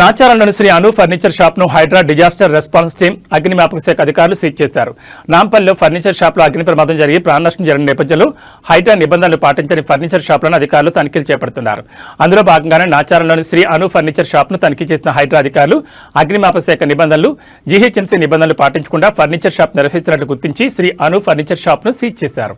నాచారంలోని శ్రీ అను furniture shop ను Hydraa disaster response team అగ్నిమాపక శాఖ అధికారులు సీజ్ చేశారు. నాంపల్లిలో ఫర్నిచర్ షాప్ లో అగ్ని ప్రమాదం జరిగి ప్రాణనష్టం జరిగిన నేపథ్యంలో హైడ్రా నిబంధనలు పాటించని ఫర్నిచర్ షాపులను అధికారులు తనిఖీలు చేపడుతున్నారు. అందులో భాగంగానే నాచారంలోని శ్రీ అను ఫర్నిచర్ షాప్ ను తనిఖీ చేసిన హైడ్రా అధికారులు అగ్నిమాపక శాఖ నిబంధనలు, జీహెచ్ఎంసీ నిబంధనలు పాటించకుండా ఫర్నిచర్ షాప్ నిర్వహిస్తున్నట్లు గుర్తించి శ్రీ అను ఫర్నిచర్ షాప్ ను సీజ్ చేశారు.